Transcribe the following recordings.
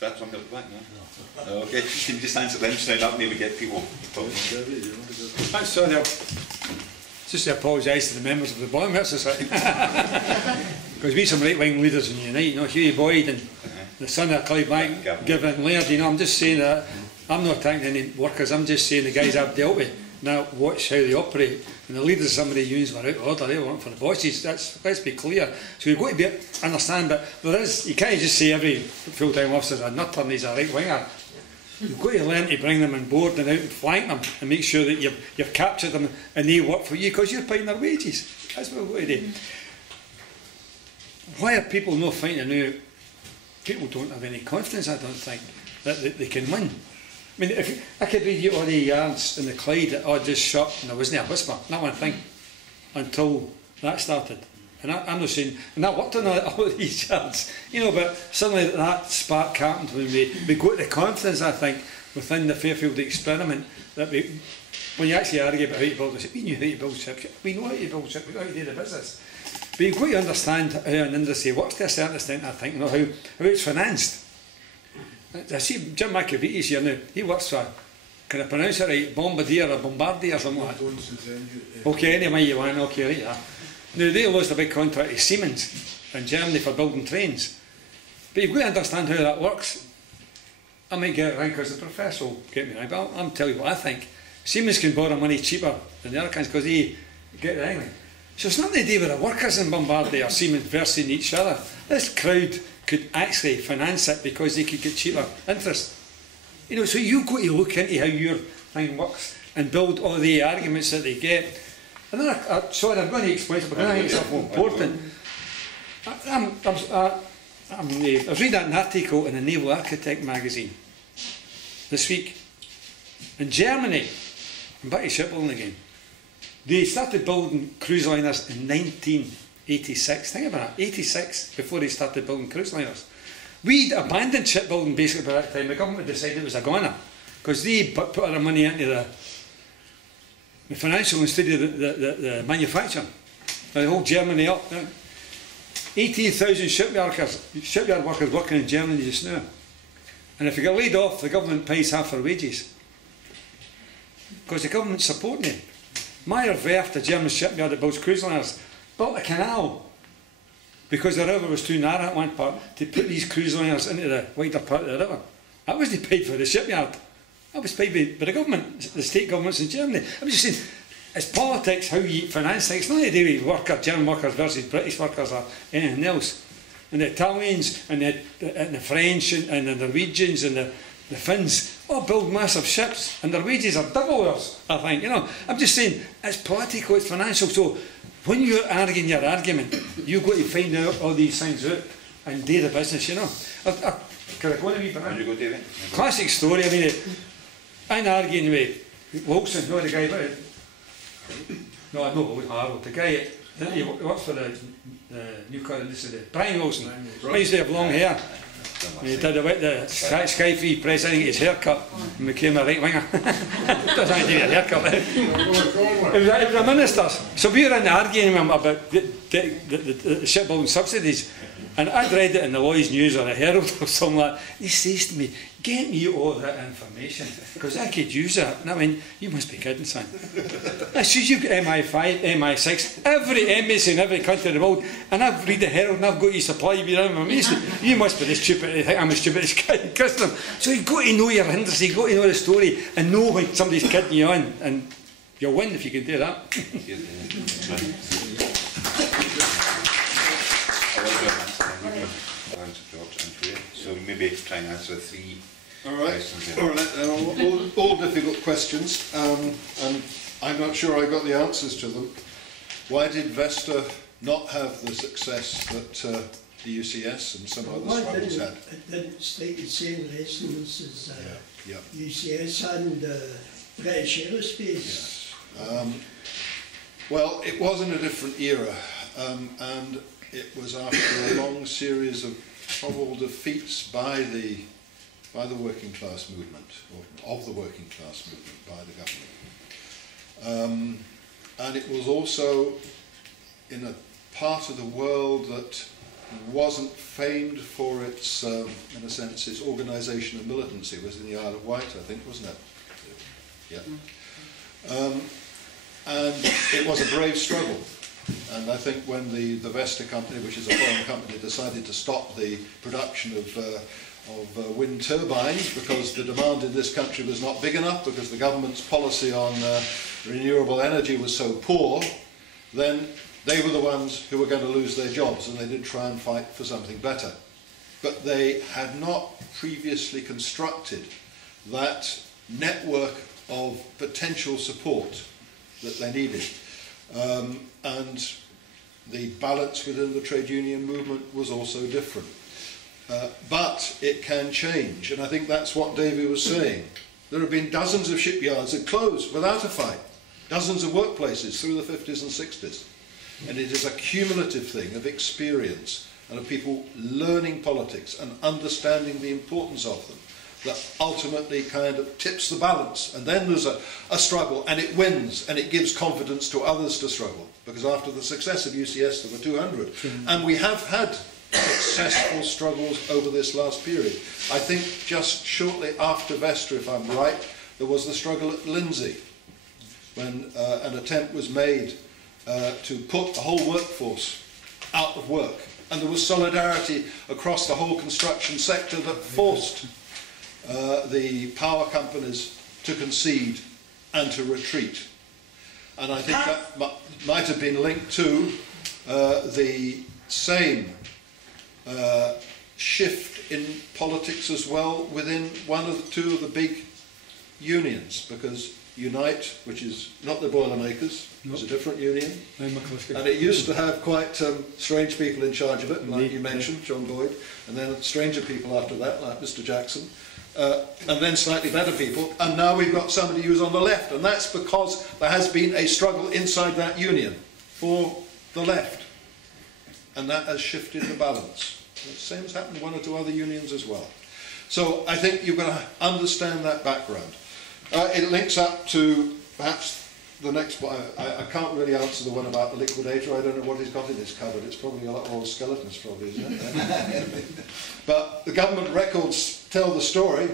that something at the back, no? No. Okay, can you just answer them, stand up, maybe get people talking? I'm sorry, just to apologise to the members of the Bombers Society. Because we some right-wing leaders in Unite, you know, Hughie Boyd and the son of Clive Bank, Gavin Laird, you know, I'm just saying that, I'm not attacking any workers, I'm just saying the guys I've dealt with, now watch how they operate. And the leaders of some of the unions were out of order, they weren't for the bosses, let's be clear. So you've got to understand, but there is, you can't just say every full-time officer's a nutter and he's a right-winger. You've got to learn to bring them on board and out and flank them and make sure that you've captured them and they work for you because you're paying their wages. That's what we've got to do. Why are people not finding out? People don't have any confidence, I don't think, that they can win. I mean, if I could read you all the yards in the Clyde that all just shut and there wasn't a whisper, not one thing, until that started. And I'm not saying, and I worked on all these yards, you know, but suddenly that spark happened when we got the confidence, I think, within the Fairfield experiment, that when you actually argue about how to build a ship, we knew how to build ships, we know how to build ships, we know how to do the business. But you've got to understand how an industry works to a certain extent, I think, you know, how it's financed. I see Jim McAvee's here now, he works for, can I pronounce it right, Bombardier or Bombardier or something like that? Okay, anyway you want, okay, right, yeah. Now they lost a big contract to Siemens in Germany for building trains. But you've got to understand how that works. I might get it wrong because the professor will get me right, but I'm telling you what I think. Siemens can borrow money cheaper than the other kinds because they get it anyway. So it's nothing to do with the workers in Bombardier or Siemens versing each other. This crowd could actually finance it because they could get cheaper interest. You know, so you've got to look into how your thing works and build all the arguments that they get. And then sorry, I'm going to explain it, but I think it's so important. I was reading an article in a Naval Architect magazine this week. In Germany, I'm back to shipbuilding again, they started building cruise liners in 1986. Think about that, 86, before they started building cruise liners. We'd abandoned shipbuilding basically by that time. The government decided it was a goner because they put all their money into the financial instead of the manufacturing. They hold Germany up. 18,000 shipyard workers working in Germany just now. And if you get laid off, the government pays half their wages. Because the government's supporting it. Meyer Werft, the German shipyard that builds cruise liners, built a canal because the river was too narrow at one part to put these cruise liners into the wider part of the river. That wasn't paid for the shipyard. That was paid by the government, the state governments in Germany. I'm just saying, it's politics, how you finance things. It's not to do with German workers versus British workers or anything else. And the Italians and the French and the Norwegians and the Finns all build massive ships and their wages are double ours, I think. You know, I'm just saying, it's political, it's financial. So when you're arguing your argument, you've got to find out all these things out and do the business, you know. Can I go on a wee bit? Classic story, I mean, I'm arguing with Wilson, no, the guy, no, I know Harold, the guy, he works for the new car industry, Brian Wilson. He used to have long hair. He did the Sky Free press, I think his haircut, and became a right winger. Doesn't have to be a haircut. He was a minister. So we were in arguing with him about the shipbuilding subsidies. And I'd read it in the Lloyd's News or the Herald or something like that. He says to me, get me all that information, because I could use it. And I went, you must be kidding, son. I says, you've got MI5, MI6, every embassy in every country in the world, and I've read the Herald and I've got you supply me information. You must be the stupid, I think I'm the stupidest guy in Christendom. So you've got to know your industry, you've got to know the story, and know when somebody's kidding you on, and you'll win if you can do that. So maybe try and answer three questions. All right. All difficult questions, and I'm not sure I got the answers to them. Why did Vesta not have the success that the UCS and some other schools had? It didn't stay the same lessons as UCS and British Aerospace. Yes. Well, it was in a different era, and it was after a long series of probable defeats by the working class movement, or of the working class movement by the government. And it was also in a part of the world that wasn't famed for its, in a sense, its organisation and militancy. It was in the Isle of Wight, I think, wasn't it? Yeah. And it was a brave struggle. And I think when the Vestas company, which is a foreign company, decided to stop the production of wind turbines because the demand in this country was not big enough, because the government's policy on renewable energy was so poor, then they were the ones who were going to lose their jobs, and they did try and fight for something better. But they had not previously constructed that network of potential support that they needed. And the balance within the trade union movement was also different. But it can change, and I think that's what Davy was saying. There have been dozens of shipyards that closed without a fight, dozens of workplaces through the 50s and 60s. And it is a cumulative thing of experience and of people learning politics and understanding the importance of them that ultimately kind of tips the balance. And then there's a struggle, and it wins, and it gives confidence to others to struggle. Because after the success of UCS, there were 200. And we have had successful struggles over this last period. I think just shortly after Vestas, if I'm right, there was the struggle at Lindsay, when an attempt was made to put the whole workforce out of work. And there was solidarity across the whole construction sector that forced the power companies to concede and to retreat. And I think that might have been linked to the same shift in politics as well within one of the two of the big unions, because Unite, which is not the Boilermakers, was a different union, and it used to have quite strange people in charge of it, like you mentioned, John Boyd, and then stranger people after that, like Mr. Jackson, and then slightly better people, and now we've got somebody who's on the left, and that's because there has been a struggle inside that union for the left, and that has shifted the balance. The same has happened in one or two other unions as well. So I think you've got to understand that background. It links up to perhaps the next one. I can't really answer the one about the liquidator. I don't know what he's got in his cupboard. It's probably a lot more skeletons, probably, isn't it? But the government records tell the story.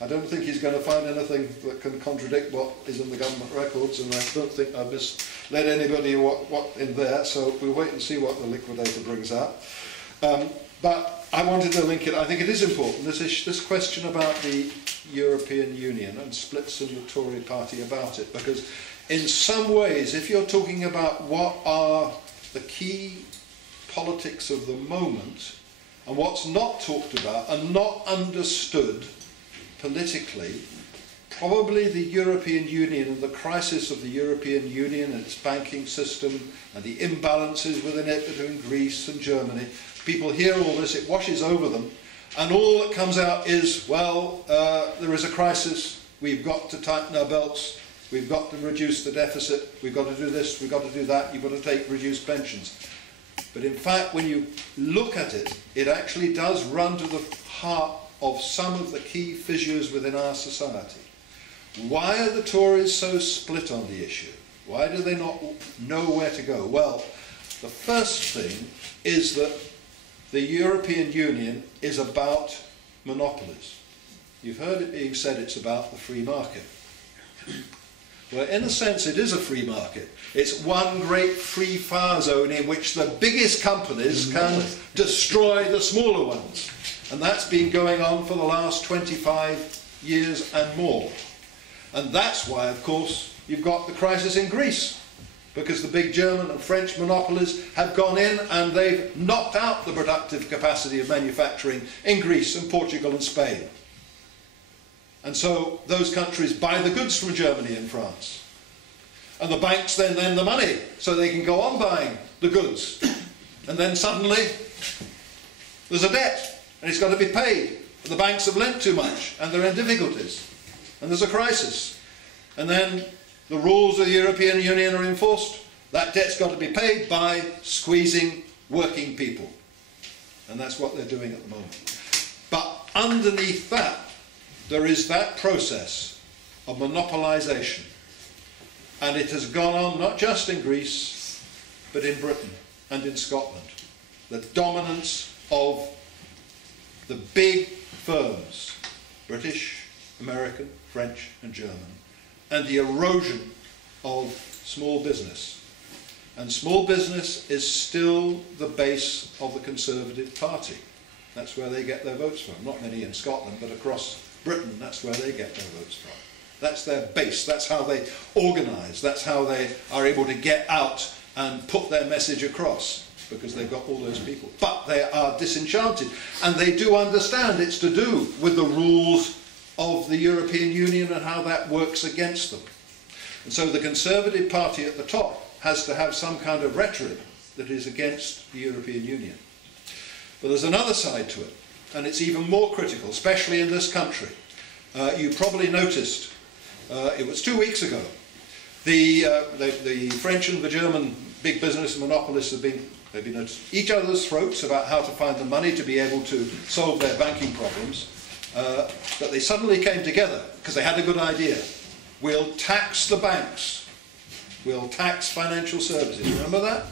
I don't think he's going to find anything that can contradict what is in the government records, and I don't think I've misled anybody what in there, so we'll wait and see what the liquidator brings out. But I wanted to link it. I think it is important, this question about the European Union and splits in the Tory party about it, because in some ways, if you're talking about what are the key politics of the moment and what's not talked about and not understood politically, probably the European Union and the crisis of the European Union and its banking system and the imbalances within it between Greece and Germany, people hear all this, it washes over them, and all that comes out is, well, there is a crisis, we've got to tighten our belts, we've got to reduce the deficit, we've got to do this, we've got to do that, you've got to take reduced pensions. But in fact, when you look at it, it actually does run to the heart of some of the key fissures within our society. Why are the Tories so split on the issue? Why do they not know where to go? Well, the first thing is that the European Union is about monopolies. You've heard it being said it's about the free market. Well, in a sense, it is a free market. It's one great free fire zone in which the biggest companies can destroy the smaller ones. And that's been going on for the last 25 years and more. And that's why, of course, you've got the crisis in Greece, because the big German and French monopolies have gone in and they've knocked out the productive capacity of manufacturing in Greece and Portugal and Spain. And so those countries buy the goods from Germany and France. And the banks then lend the money so they can go on buying the goods. And then suddenly there's a debt and it's got to be paid. And the banks have lent too much and they're in difficulties. And there's a crisis. And then the rules of the European Union are enforced. That debt's got to be paid by squeezing working people. And that's what they're doing at the moment. But underneath that, there is that process of monopolisation. And it has gone on not just in Greece, but in Britain and in Scotland. the dominance of the big firms, British, American, French and German, and the erosion of small business. And small business is still the base of the Conservative Party. That's where they get their votes from. Not many in Scotland, but across Britain, that's where they get their votes from. That's their base. That's how they organise. That's how they are able to get out and put their message across, because they've got all those people. But they are disenchanted, and they do understand it's to do with the rules of the European Union and how that works against them. And so the Conservative Party at the top has to have some kind of rhetoric that is against the European Union. But there's another side to it, and it's even more critical, especially in this country. You probably noticed, it was 2 weeks ago, the French and the German big business monopolists have been at each other's throats about how to find the money to be able to solve their banking problems. But they suddenly came together because they had a good idea. We'll tax the banks. We'll tax financial services. Remember that?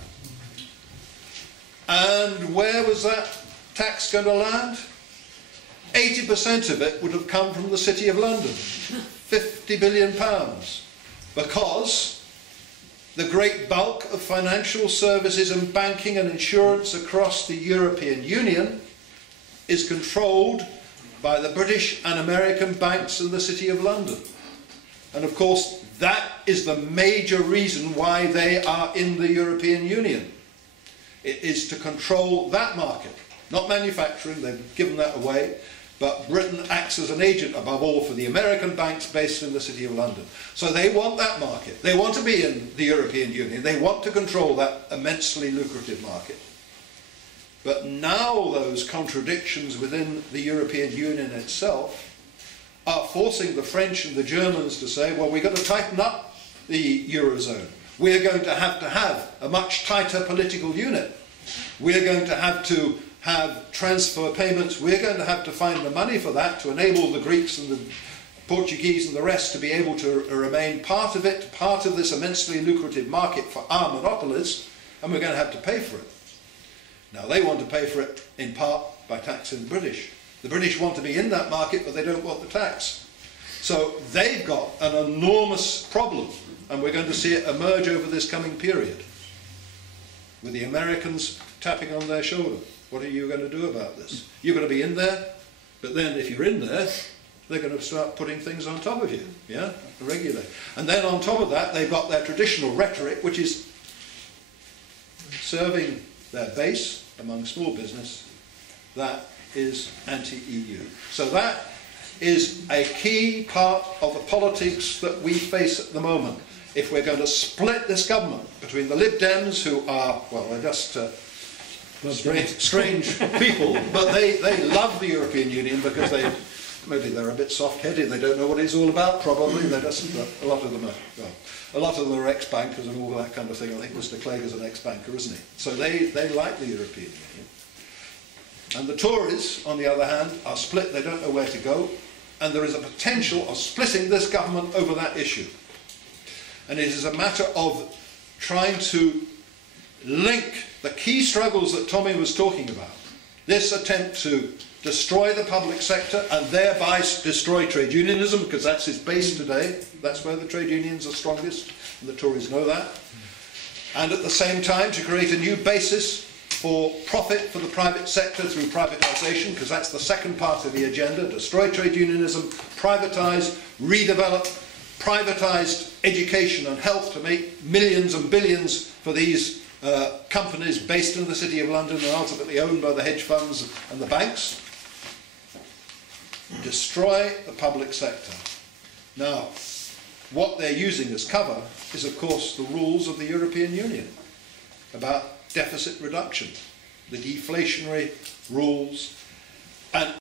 And where was that tax going to land? 80% of it would have come from the City of London. £50 billion. Because the great bulk of financial services and banking and insurance across the European Union is controlled by the British and American banks in the City of London. And of course, that is the major reason why they are in the European Union. It is to control that market, not manufacturing, they've given that away, but Britain acts as an agent above all for the American banks based in the City of London. So they want that market. They want to be in the European Union. They want to control that immensely lucrative market. But now those contradictions within the European Union itself are forcing the French and the Germans to say, well, we've got to tighten up the Eurozone. We're going to have a much tighter political unit. We're going to have transfer payments. We're going to have to find the money for that to enable the Greeks and the Portuguese and the rest to be able to remain part of it, part of this immensely lucrative market for our monopolies, and we're going to have to pay for it. Now, they want to pay for it in part by taxing the British. The British want to be in that market, but they don't want the tax. So they've got an enormous problem, and we're going to see it emerge over this coming period, with the Americans tapping on their shoulder. What are you going to do about this? You're going to be in there, but then if you're in there, they're going to start putting things on top of you, yeah, regularly. And then on top of that, they've got their traditional rhetoric, which is serving their base among small business, that is anti-EU. So that is a key part of the politics that we face at the moment. If we're going to split this government between the Lib Dems, who are, well, they're just strange people, but they love the European Union because maybe they're a bit soft-headed, they don't know what it's all about, probably. They're just, a lot of them are ex-bankers and all that kind of thing. I think Mr. Clegg is an ex-banker, isn't he? So they like the European Union. And the Tories, on the other hand, are split, they don't know where to go, and there is a potential of splitting this government over that issue. And it is a matter of trying to link the key struggles that Tommy was talking about, this attempt to destroy the public sector and thereby destroy trade unionism, because that's its base today, that's where the trade unions are strongest, and the Tories know that, and at the same time to create a new basis for profit for the private sector through privatisation, because that's the second part of the agenda: destroy trade unionism, privatise, redevelop, privatised education and health to make millions and billions for these companies based in the City of London and ultimately owned by the hedge funds and the banks. Destroy the public sector. Now, what they're using as cover is, of course, the rules of the European Union about deficit reduction, the deflationary rules, and